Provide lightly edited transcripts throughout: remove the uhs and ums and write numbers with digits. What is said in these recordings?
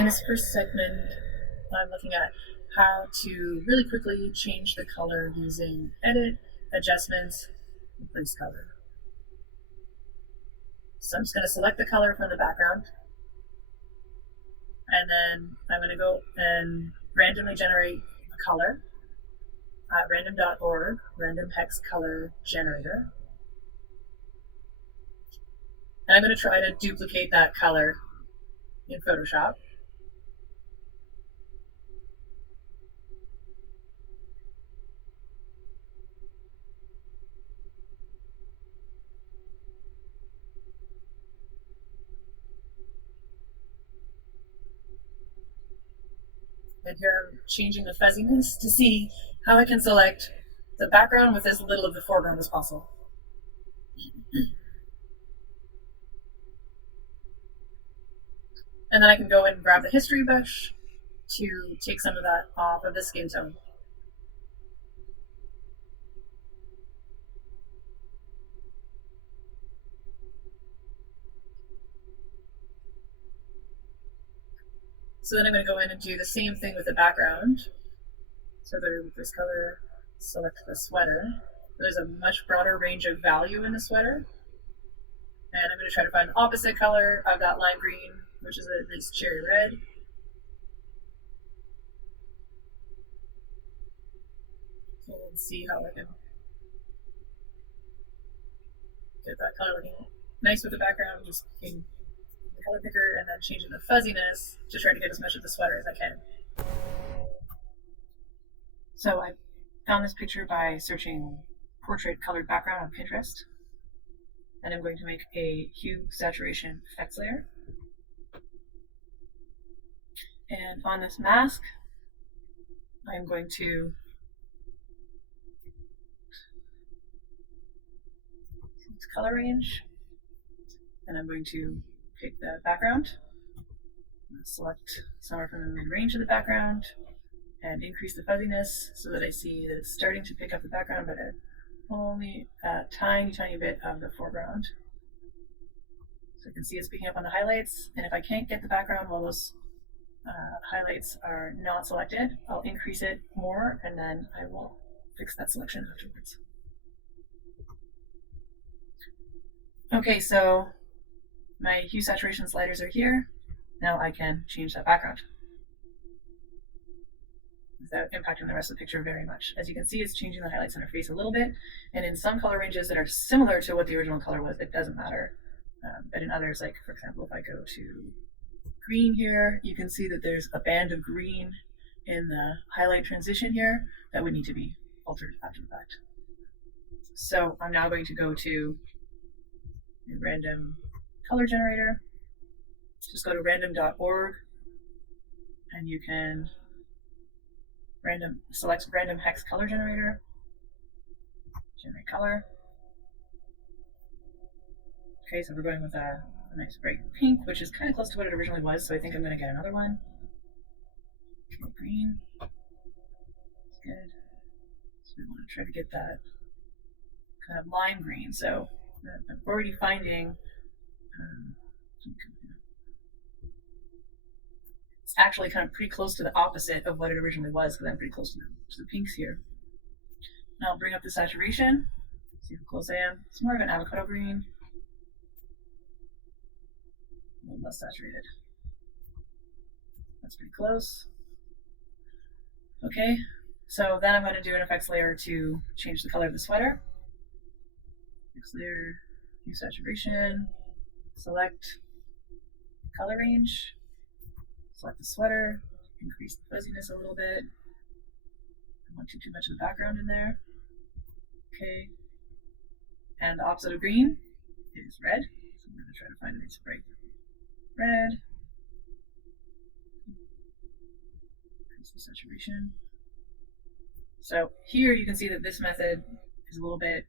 In this first segment, I'm looking at how to really quickly change the color using Edit, Adjustments, Replace Color. So I'm just going to select the color from the background, and then I'm going to go and randomly generate a color at random.org, random hex color generator. And I'm going to try to duplicate that color in Photoshop. And here I'm changing the fuzziness to see how I can select the background with as little of the foreground as possible. And then I can go and grab the history brush to take some of that off of the skin tone. So then I'm going to go in and do the same thing with the background. So go to this color, select the sweater. There's a much broader range of value in the sweater. And I'm going to try to find the opposite color of that lime green, which is a nice cherry red. So let's see how I can get that color looking nice with the background, just picking the color picker and then changing the fuzziness to try to get as much of the sweater as I can. So I found this picture by searching portrait colored background on Pinterest. And I'm going to make a hue saturation effects layer. And on this mask, I'm going to color range, and I'm going to pick the background, select somewhere from the mid-range of the background, and increase the fuzziness so that I see that it's starting to pick up the background, but only a tiny bit of the foreground. So I can see it's picking up on the highlights, and if I can't get the background while those highlights are not selected, I'll increase it more, and then I will fix that selection afterwards. Okay, so my hue saturation sliders are here. Now I can change that background without impacting the rest of the picture very much. As you can see, it's changing the highlights on her face a little bit, and in some color ranges that are similar to what the original color was, it doesn't matter. But in others, like for example, if I go to green here, you can see that there's a band of green in the highlight transition here that would need to be altered after the fact. So I'm now going to go to a random color generator. Just go to random.org and you can select random hex color generator, generate color. Okay, so we're going with a nice bright pink, which is kind of close to what it originally was, so I think I'm going to get another one. Okay, green. That's good. So we want to try to get that kind of lime green. So I'm already finding it's actually kind of pretty close to the opposite of what it originally was, because I'm pretty close to the pinks here. Now I'll bring up the saturation, see how close I am. It's more of an avocado green. A little less saturated. That's pretty close. Okay, so then I'm going to do an effects layer to change the color of the sweater. Effects layer, hue saturation, select color range, select the sweater, increase the fuzziness a little bit. I don't want too much of the background in there. Okay, and the opposite of green is red, so I'm going to try to find a nice bright red. Increase the saturation. So here you can see that this method is a little bit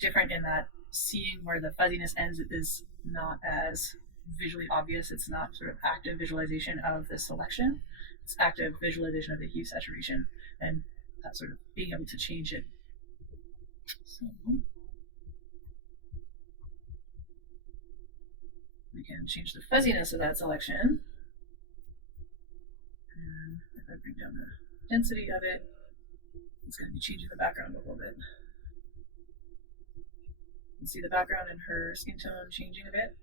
different in that seeing where the fuzziness ends is not as visually obvious. It's not sort of active visualization of the selection. It's active visualization of the hue saturation and sort of being able to change it. So we can change the fuzziness of that selection if I bring down the density of it, it's going to be changing the background a little bit. You can see the background and her skin tone changing a bit.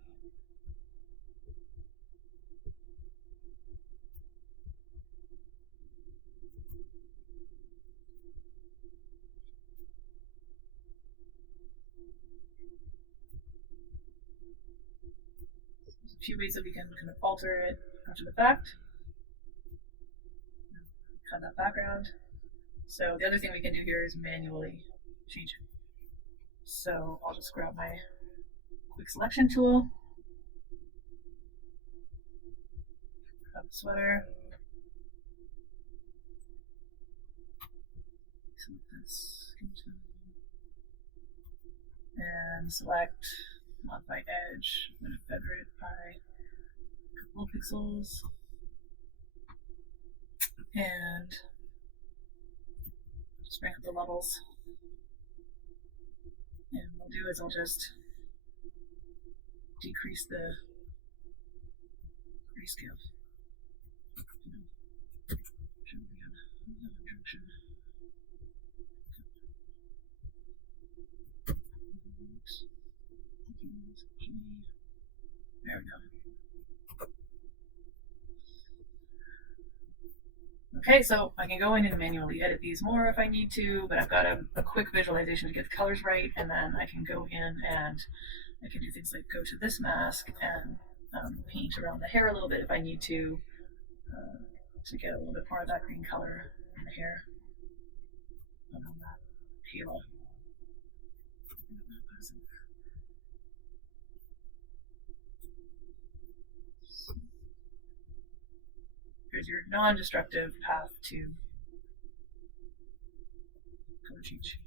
There's a few ways that we can kind of alter it after the fact. Cut that background. So the other thing we can do here is manually change it. So I'll just grab my quick selection tool, grab the sweater, and select modify edge. I'm going to feather it by a couple of pixels, and just bring up the levels. And what I'll do is I'll just decrease the grayscale. There we go. Okay, so I can go in and manually edit these more if I need to, but I've got a quick visualization to get the colors right, and then I can go in and I can do things like go to this mask and paint around the hair a little bit if I need to get a little bit more of that green color in the hair around that halo. Here's your non-destructive path to color change.